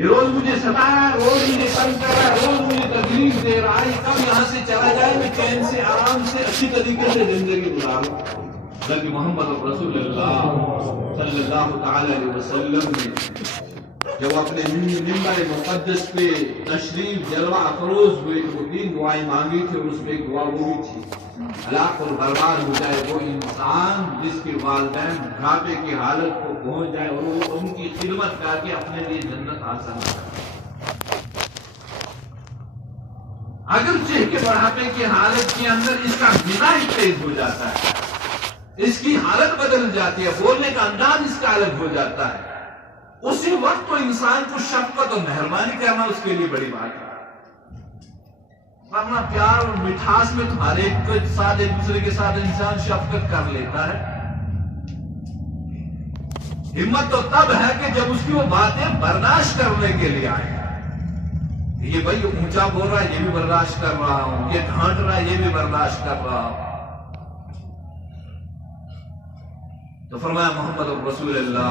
یہ روز مجھے ستا رہا ہے، روز مجھے تنگ کر رہا ہے، روز مجھے تکلیف دے رہا ہے، کب یہاں سے چلا جائے میں چین سے آرام سے اچھی طریقے سے زندگی گزاروں۔ جبکہ محمد رسول اللہ صلی اللہ تعالی علیہ وسلم نے جب اپنے منبر مقدس پہ تشریف جلوہ افروز ہوئے تو 3 دعائیں مانگی تھی، اور اس میں ایک دعا وہ بھی تھی، ہلاک اور برباد ہو جائے وہ انسان جس کے والدین بڑھاپے کی حالت کو پہنچ جائے اور وہ ان کی خدمت کر کے اپنے لیے جنت حاصل کرے۔ اگرچہ کہ بڑھاپے کی حالت کے اندر اس کا مزاج تیز ہو جاتا ہے، اس کی حالت بدل جاتی ہے، بولنے کا انداز اس کا الگ ہو جاتا ہے، اسی وقت تو انسان کو شفقت اور مہربانی کرنا اس کے لیے بڑی بات ہے۔ ورنہ پیار اور مٹھاس میں تو ہر ایک کے ساتھ ایک دوسرے کے ساتھ انسان شفقت کر لیتا ہے۔ ہمت تو تب ہے کہ جب اس کی وہ باتیں برداشت کرنے کے لیے آئے، یہ بھائی اونچا بول رہا ہے یہ بھی برداشت کر رہا ہوں، یہ ڈھانٹ رہا ہے یہ بھی برداشت کر رہا ہوں۔ تو فرمایا محمد رسول اللہ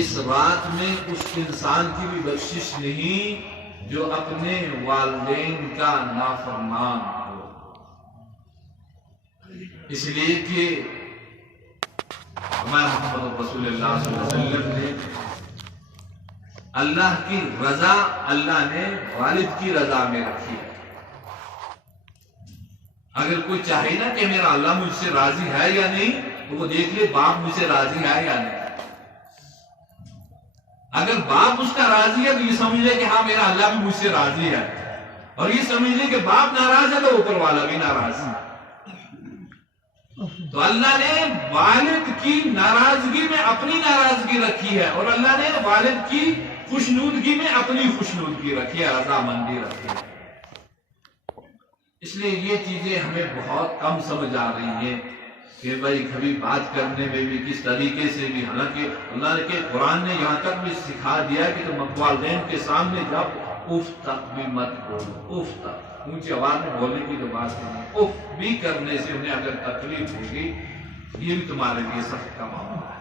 اس رات میں اس انسان کی بھی بخشش نہیں جو اپنے والدین کا نافرمان ہو، اس لیے کہ ہمارے محمد رسول اللہ صلی اللہ علیہ وسلم نے اللہ کی رضا اللہ نے والد کی رضا میں رکھی ہے۔ اگر کوئی چاہے نا کہ میرا اللہ مجھ سے راضی ہے یا نہیں تو وہ دیکھ لے باپ مجھ سے راضی ہے یا نہیں۔ اگر باپ اس کا راضی ہے تو یہ سمجھ لے کہ ہاں میرا اللہ بھی مجھ سے راضی ہے، اور یہ سمجھ لے کہ باپ ناراض ہے تو اوپر والا بھی ناراض ہے۔ تو اللہ نے والد کی ناراضگی میں اپنی ناراضگی رکھی ہے، اور اللہ نے والد کی خوشنودگی میں اپنی خوشنودگی رکھی ہے، رضامندی رکھی ہے۔ اس لیے یہ چیزیں ہمیں بہت کم سمجھ آ رہی ہیں کہ بھائی کبھی بات کرنے میں بھی کس طریقے سے بھی، حالانکہ اللہ نے کہ قرآن نے یہاں تک بھی سکھا دیا کہ تم والدین کے سامنے جب اف تک بھی مت بولو، اف تک اونچی آواز میں بولنے کی تو بات نہیں، اف بھی کرنے سے انہیں اگر تکلیف ہوگی یہ بھی تمہارے لیے سخت کا معاملہ ہے۔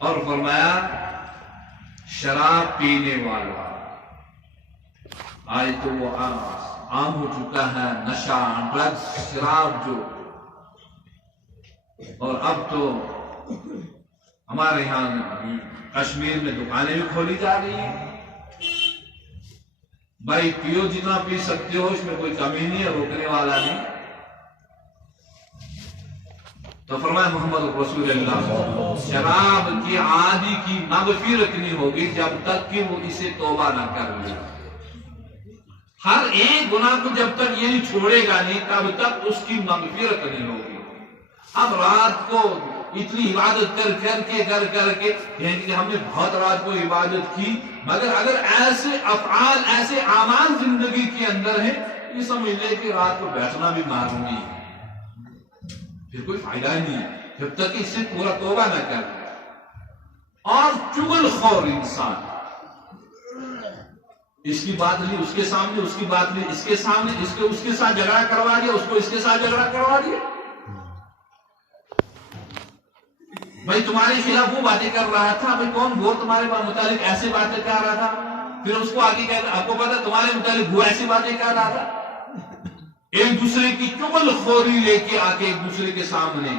اور فرمایا شراب پینے والا، آج تو وہ عام ہو چکا ہے نشہ، ڈرگس، شراب جو، اور اب تو ہمارے یہاں کشمیر میں دکانیں بھی کھولی جا رہی ہیں۔ بھائی پیو جتنا پی سکتے ہو، اس میں کوئی کمی نہیں ہے، روکنے والا نہیں۔ تو فرمایا محمد رسول اللہ شراب کی عادی کی مغفرت نہیں ہوگی جب تک کہ وہ اسے توبہ نہ کر لے۔ ہر ایک گناہ کو جب تک یہ نہیں چھوڑے گا نہیں تب تک اس کی مغفرت نہیں ہوگی۔ اب رات کو اتنی عبادت کر کے کہ ہم نے بہت رات کو عبادت کی، مگر اگر ایسے افعال ایسے اعمال زندگی کے اندر ہیں، یہ سمجھ لے کہ رات کو بیٹھنا بھی معمولی ہے، پھر کوئی فائدہ نہیں ہے جب تک اس سے پورا توبہ نہ کر۔ اور چغل خور انسان، اس کی بات لی اس کے سامنے، اس کی بات لی اس کے سامنے، اس کے ساتھ جھگڑا کروا دیا، اس کو اس کے ساتھ جھگڑا کروا دیا۔ بھائی تمہارے خلاف وہ باتیں کر رہا تھا، بھائی کون وہ تمہارے متعلق ایسے باتیں کر رہا تھا، پھر اس کو آگے کہتا آپ کو پتا تمہارے متعلق وہ ایسی باتیں کر رہا تھا۔ ایک دوسرے کی چغل خوری لے کے آ کے ایک دوسرے کے سامنے،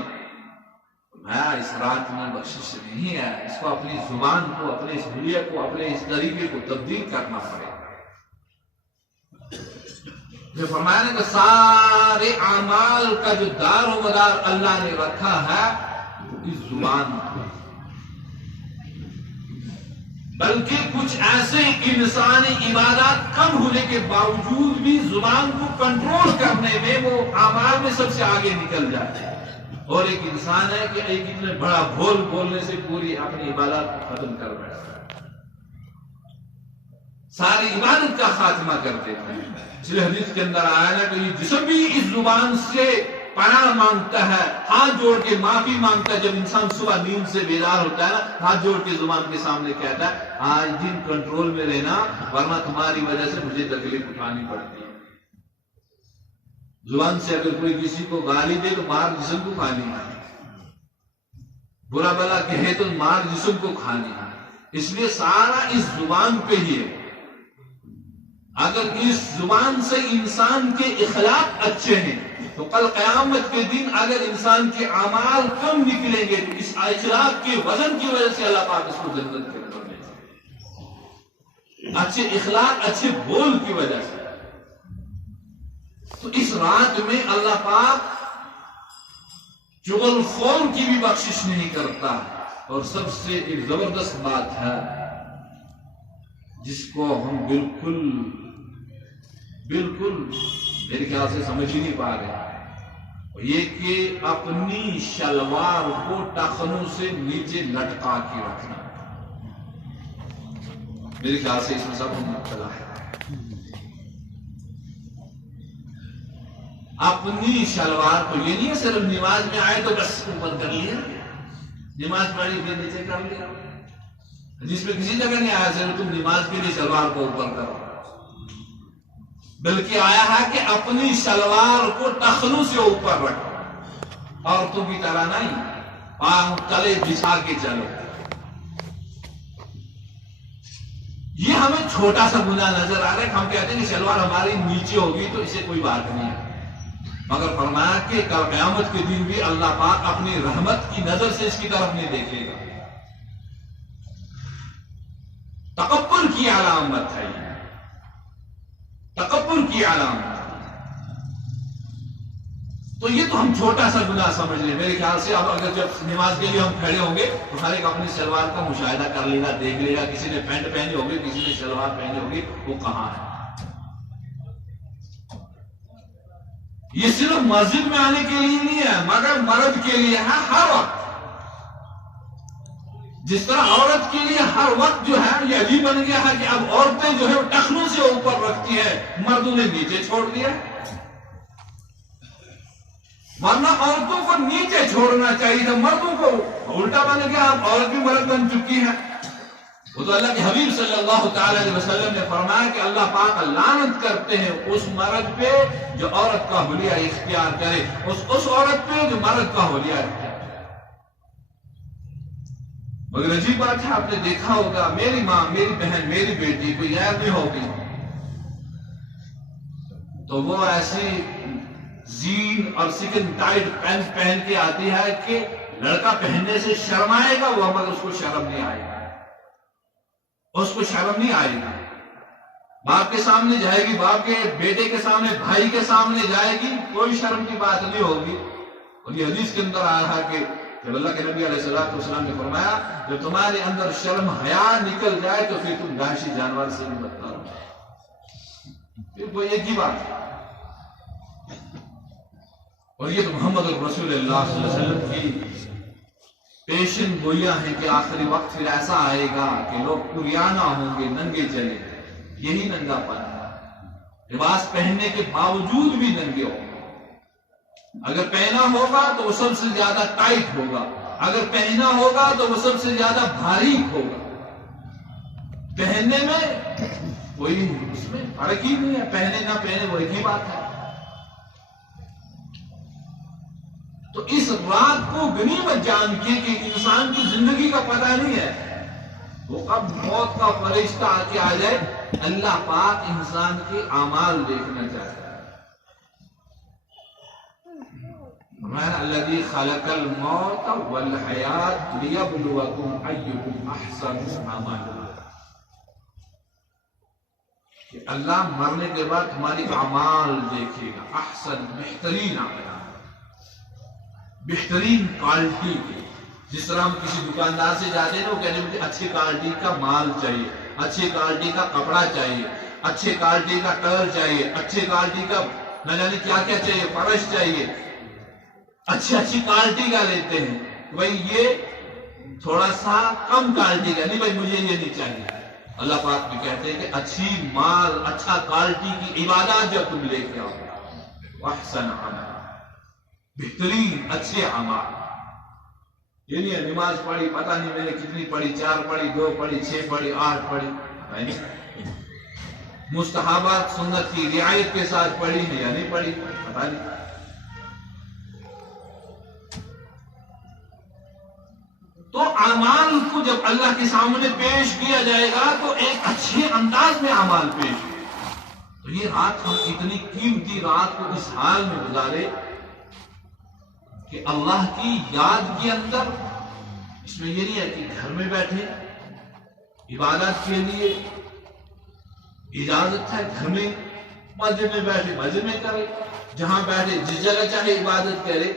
اس رات میں بخشش نہیں ہے، اس کو اپنی زبان کو، اپنے اس حلیہ کو، اپنے اس طریقے کو تبدیل کرنا پڑے۔ جو فرمایا نا کہ سارے اعمال کا جو دار و مدار اللہ نے رکھا ہے اس زبان کو، بلکہ کچھ ایسے انسانی عبادات کم ہونے کے باوجود بھی زبان کو کنٹرول کرنے میں وہ اعمال میں سب سے آگے نکل جاتے ہیں، اور ایک انسان ہے کہ ایک اتنے بڑا بھول بولنے سے پوری اپنی عبادات کو ختم کر بیٹھتا ہے، ساری عبادت کا خاتمہ کر دیتا ہے۔ اس لیے حدیث کے اندر آیا نا کہ یہ جسم بھی اس زبان سے پناہ مانگتا ہے، ہاتھ جوڑ کے معافی مانگتا ہے۔ جب انسان صبح نیند سے بیدار ہوتا ہے نا، ہاتھ جوڑ کے زبان کے سامنے کہتا ہے آج دن کنٹرول میں رہنا، ورنہ تمہاری وجہ سے مجھے تکلیف اٹھانی پڑتی ہے۔ زبان سے اگر کوئی کسی کو گالی دے تو باہر جسم کو کھانی ہے، برا بلا کہے تو مار جسم کو کھانی ہے، اس لیے سارا اس زبان پہ ہی ہے۔ اگر اس زبان سے انسان کے اخلاق اچھے ہیں تو کل قیامت کے دن اگر انسان کے اعمال کم نکلیں گے تو اس اخلاق کے وزن کی وجہ سے اللہ پاک اس کو جنت کے اندر لے جائے، اچھے اخلاق اچھے بول کی وجہ سے۔ تو اس رات میں اللہ پاک چغل خور کی بھی بخشش نہیں کرتا، اور سب سے ایک زبردست بات ہے جس کو ہم بالکل میرے خیال سے سمجھ ہی نہیں پا رہے، یہ کہ اپنی شلوار کو ٹخنوں سے نیچے لٹکا کے رکھنا۔ میرے خیال سے اس میں سب مبتلا ہے۔ اپنی شلوار کو، یہ نہیں ہے صرف نماز میں آئے تو بس اوپر کر لیا، نماز پڑھی پھر نیچے کر لیا، جس میں کسی جگہ نہیں آیا صرف تم نماز کے لیے شلوار کو اوپر کرو، بلکہ آیا ہے کہ اپنی شلوار کو ٹخنوں سے اوپر رکھو، عورتوں کی طرح نہیں پاؤں تلے بچھا کے چلو۔ یہ ہمیں چھوٹا سا گناہ نظر آ رہا ہے کہ ہم کہتے ہیں کہ شلوار ہماری نیچے ہوگی تو اسے کوئی بات نہیں ہے، مگر فرمایا کہ کل قیامت کے دن بھی اللہ پاک اپنی رحمت کی نظر سے اس کی طرف نہیں دیکھے گا۔ تکبر کی علامت ہے، تکبر کی علامت۔ تو یہ تو ہم چھوٹا سا گناہ سمجھ لیں۔ میرے خیال سے اب اگر جب نماز کے لیے ہم کھڑے ہوں گے تو ہر ایک اپنی شلوار کا مشاہدہ کر لے گا، دیکھ لے گا، کسی نے پینٹ پہنی ہوگی، کسی نے شلوار پہنی ہوگی، وہ کہاں ہے۔ یہ صرف مسجد میں آنے کے لیے نہیں ہے مگر مرد کے لیے ہے ہر وقت۔ جس طرح عورت کے لیے ہر وقت جو ہے یہ عجیب بن گیا ہے کہ اب عورتیں جو ہے ٹخنوں سے اوپر رکھتی ہے، مردوں نے نیچے چھوڑ دیا، ورنہ عورتوں کو نیچے چھوڑنا چاہیے تھا، مردوں کو الٹا بن گیا، اب عورت بھی مرد بن چکی ہے۔ وہ تو اللہ کے حبیب صلی اللہ تعالی علیہ وسلم نے فرمایا کہ اللہ پاک لعنت کرتے ہیں اس مرد پہ جو عورت کا حلیہ اختیار کرے، اس عورت پہ جو مرد کا حلیہ اختیار کرے۔ مگر عجیب بات ہے، آپ نے دیکھا ہوگا میری ماں، میری بہن، میری بیٹی کوئی غائب نہیں ہوگی تو وہ ایسی زین اور سکن ٹائٹ پینٹ پہن کے آتی ہے کہ لڑکا پہننے سے شرمائے گا وہ، مگر اس کو شرم نہیں آئے گا، اس کو شرم نہیں آئے گی۔ باپ کے سامنے جائے گی، باپ کے بیٹے کے سامنے، بھائی کے سامنے جائے گی، کوئی شرم کی بات نہیں ہوگی۔ اور یہ حدیث کے اندر آیا ہے کہ جب اللہ کے نبی علیہ السلام نے فرمایا جب تمہارے اندر شرم حیا نکل جائے تو پھر تم وحشی جانور سے بھی بدتر ہو، پھر کوئی ایک ہی بات ہے۔ اور یہ تو محمد رسول اللہ صلی اللہ علیہ وسلم کی پیشن گوئیاں ہیں کہ آخری وقت پھر ایسا آئے گا کہ لوگ پریانہ ہوں گے، ننگے چلے، یہی ننگا پن ہے، لباس پہننے کے باوجود بھی ننگے ہوں گے۔ اگر پہنا ہوگا تو وہ سب سے زیادہ ٹائٹ ہوگا، اگر پہنا ہوگا تو وہ سب سے زیادہ باریک ہوگا۔ پہننے میں کوئی اس میں فرق ہی نہیں ہے، پہنے نہ پہنے وہ ایک ہی بات ہے۔ تو اس رات کو غنیمت جان کے کہ انسان کی زندگی کا پتہ نہیں ہے وہ کب موت کا فرشتہ آ کے آ جائے۔ اللہ پاک انسان کے اعمال دیکھنا چاہتا ہے۔ الذی خلق الموت والحیات لیبلوکم ایکم احسن عملا، کہ اللہ مرنے کے بعد تمہاری اعمال دیکھے گا، احسن بہترین عمل، بہترین کوالٹی کے۔ جس طرح ہم کسی دکاندار سے جاتے ہیں وہ کہتے ہیں مجھے اچھی کوالٹی کا مال چاہیے، اچھی کوالٹی کا کپڑا چاہیے، اچھی کوالٹی کا ٹر چاہیے، اچھی کوالٹی کا نہ جانے کیا کیا چاہیے، فرش چاہیے، اچھی کوالٹی کا لیتے ہیں۔ بھائی یہ تھوڑا سا کم کوالٹی کا نہیں، بھائی مجھے یہ نہیں چاہیے۔ اللہ پاک بھی کہتے ہیں کہ اچھی مال، اچھا کوالٹی کی عبادات جب تم لے کے آؤ، احسن عمل، بہترین اچھے اعمال۔ یہ نہیں ہے نماز پڑھی پتہ نہیں میں نے کتنی پڑھی، 4 پڑھی، 2 پڑھی، 6 پڑھی، 8 پڑھی، مستحبات سنت کی رعایت کے ساتھ پڑھی ہے یا نہیں پڑھی پتہ نہیں۔ اعمال کو جب اللہ کے سامنے پیش کیا جائے گا تو ایک اچھے انداز میں اعمال پیش کیے. تو یہ رات ہم اتنی قیمتی رات کو اس حال میں گزارے کہ اللہ کی یاد کے اندر، اس میں یہ نہیں ہے کہ گھر میں بیٹھے عبادت کے لیے اجازت ہے، گھر میں مسجد میں بیٹھے مسجد میں کرے، جہاں بیٹھے جس جگہ چاہے عبادت کرے،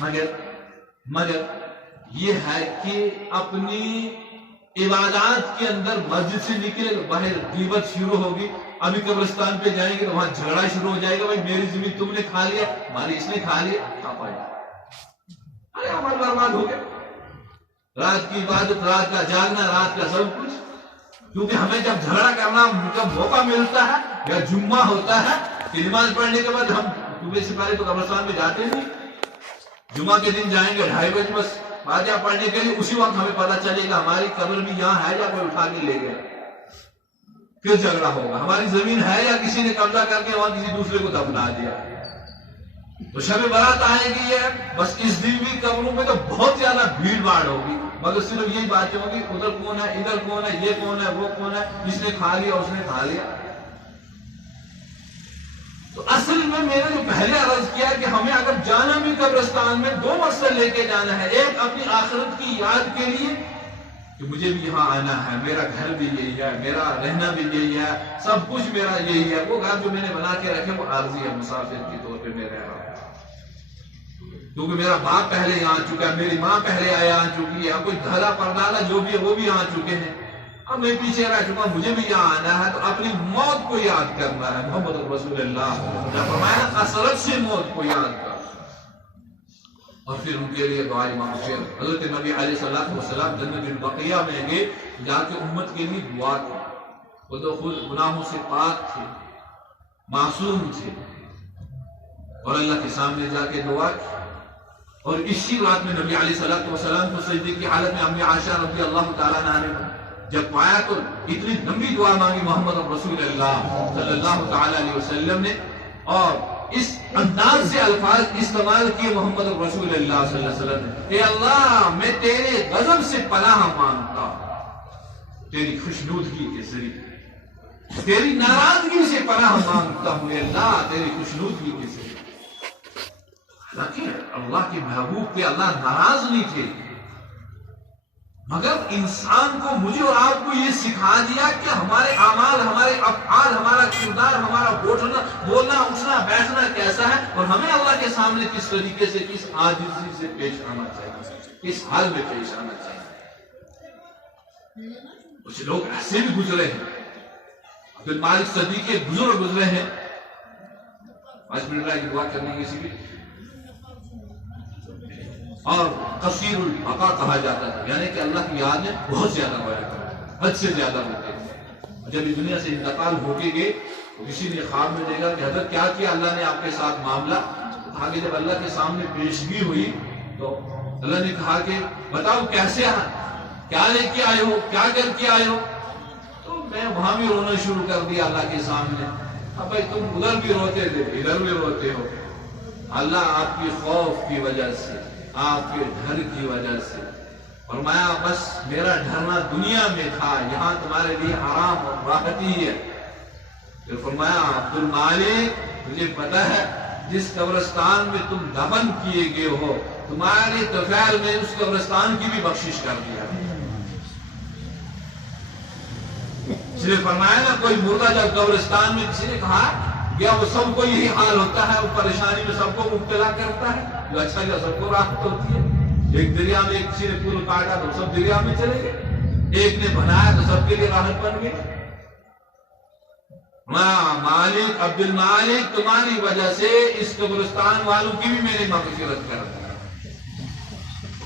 مگر یہ ہے کہ اپنی عبادات کے اندر مسجد سے نکلے باہر غیبت شروع ہوگی. ابھی قبرستان پہ جائیں گے تو وہاں جھگڑا شروع ہو جائے گا، بھائی میری زمین تم نے کھا لیا، ہماری اس نے کھا لیا، کھا پائے گا. ارے عمل برباد ہو گیا. رات کی عبادت، رات کا جاگنا، رات کا سب کچھ. کیونکہ ہمیں جب جھگڑا کرنا کا موقع ملتا ہے یا جمعہ ہوتا ہے، نماز پڑھنے کے بعد ہم صبح سے پہلے تو قبرستان میں جاتے نہیں، جمعہ کے دن جائیں گے 2:30 بجے بس فاتحہ پڑھنے کے لیے. اسی وقت ہمیں پتا چلے گا ہماری قبر بھی یہاں ہے یا کوئی اٹھا کے لے گیا، پھر جھگڑا ہوگا. ہماری زمین ہے یا کسی نے قبضہ کر کے وہاں کسی دوسرے کو دفنا دیا. تو شب برات آئے گی ہے، بس اس دن بھی قبروں میں تو بہت زیادہ بھیڑ بھاڑ ہوگی، مگر صرف یہی باتیں ہوگی ادھر کون ہے، ادھر کون ہے، یہ کون ہے، وہ کون ہے، اس نے کھا لیا، اس نے کھا لیا. تو اصل میں میں نے جو پہلے عرض کیا کہ ہمیں اگر جانا بھی قبرستان میں 2 مقصد لے کے جانا ہے. ایک اپنی آخرت کی یاد کے لیے کہ مجھے بھی یہاں آنا ہے، میرا گھر بھی یہی ہے، میرا رہنا بھی یہی ہے، سب کچھ میرا یہی ہے. وہ گھر جو میں نے بنا کے رکھے وہ عارضی ہے، مسافر کے طور پہ میں رہ رہا ہوں. کیونکہ میرا باپ پہلے یہاں آ چکا ہے، میری ماں پہلے آیا آ چکی ہے، اب کوئی دادا پردادا جو بھی ہے وہ بھی آ چکے ہیں، اب میں پیچھے رہ چکا ہوں، مجھے بھی یہاں آنا ہے. تو اپنی موت کو یاد کرنا ہے. محمد رسول اللہ نے فرمایا اثرت سے موت کو یاد کر، اور پھر ان کے لیے دعائیں مغفرت. حضرت نبی علیہ الصلوۃ والسلام جنت البقیہ میں گئے، جا کے امت کے لیے دعا کی. وہ تو خود گناہوں سے پاک تھے، معصوم تھے، اور اللہ کے سامنے جا کے دعا کی. اور اسی رات میں نبی علیہ الصلوۃ والسلام کو سجدے کی حالت میں امی عائشہ رضی اللہ تعالیٰ عنہا نے جب پایا تو اتنی لمبی دعا مانگی محمد رسول اللہ صلی اللہ تعالیٰ علیہ وسلم نے، اور اس انداز سے الفاظ استعمال کیے محمد رسول اللہ صلی اللہ علیہ وسلم نے، اے اللہ میں تیرے غضب سے پناہ مانگتا ہوں، تیری خوشنودگی کے ذریعے، تیری ناراضگی سے پناہ مانگتا ہوں، اے اللہ تیری خوشنودگی کے ذریعے. اللہ کے محبوب پہ اللہ ناراض نہیں تھے، مگر انسان کو، مجھے اور آپ کو یہ سکھا دیا کہ ہمارے اعمال، ہمارے افعال، ہمارا کردار، ہمارا بولنا اٹھنا بیٹھنا کیسا ہے، اور ہمیں اللہ کے سامنے کس طریقے سے، کس عاجزی سے پیش آنا چاہیے، کس حال میں پیش آنا چاہیے. کچھ لوگ ایسے بھی گزرے ہیں، عبد المالک صدیق کے بزرگ گزرے ہیں. 5 منٹ کی دعا کرنے کی سی، اور قصیر البقا کہا جاتا ہے، یعنی کہ اللہ کی یاد میں بہت زیادہ ہوا کرتے ہیں، حد سے زیادہ ہوتے ہیں. جب اس دنیا سے انتقال ہو کے گئے تو کسی نے خواب میں دیکھا کہ حضرت کیا کیا اللہ نے آپ کے ساتھ معاملہ. آگے جب اللہ کے سامنے پیشگی ہوئی تو اللہ نے کہا کہ بتاؤ کیسے کیا لے کے آئے ہو، کیا کر کے آئے ہو. تو میں وہاں بھی رونا شروع کر دیا اللہ کے سامنے. اب بھائی تم ادھر بھی روتے تھے، ادھر بھی روتے ہو. اللہ آپ کی خوف کی وجہ سے، آپ کے ڈر کی وجہ سے. فرمایا بس میرا ڈرنا دنیا میں تھا، یہاں تمہارے لیے آرام اور راحت ہی ہے. پھر فرمایا عبد المالک مجھے پتا ہے جس قبرستان میں تم دفن کیے گئے ہو، تمہارے طفیل میں اس قبرستان کی بھی بخشش کر دیا. اس لیے فرمایا نا کوئی مردہ جب قبرستان میں کسی نے کہا یا وہ سب کو یہی حال ہوتا ہے، وہ پریشانی میں سب کو مبتلا کرتا ہے، جو اچھا یا سب کو راحت ہوتی ہے. ایک دریا میں کسی نے پل کاٹا تو سب دریا میں چلے گئے، ایک نے بنایا تو سب کے لیے راحت بن گئی. مالک عبد المالک تمہاری وجہ سے اس قبرستان والوں کی بھی میں نے مغفرت کر دی.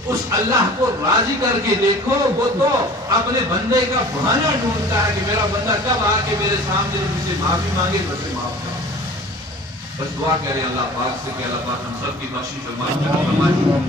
اس اللہ کو راضی کر کے دیکھو، وہ تو اپنے بندے کا بہانہ ڈھونڈتا ہے کہ میرا بندہ کب آ کے میرے سامنے مجھ سے معافی مانگے تو اسے معاف کرو. بس دعا کریں اللہ پاک سے کہ اللہ پاک ہم سب کی بخشش اور معافی فرمائے.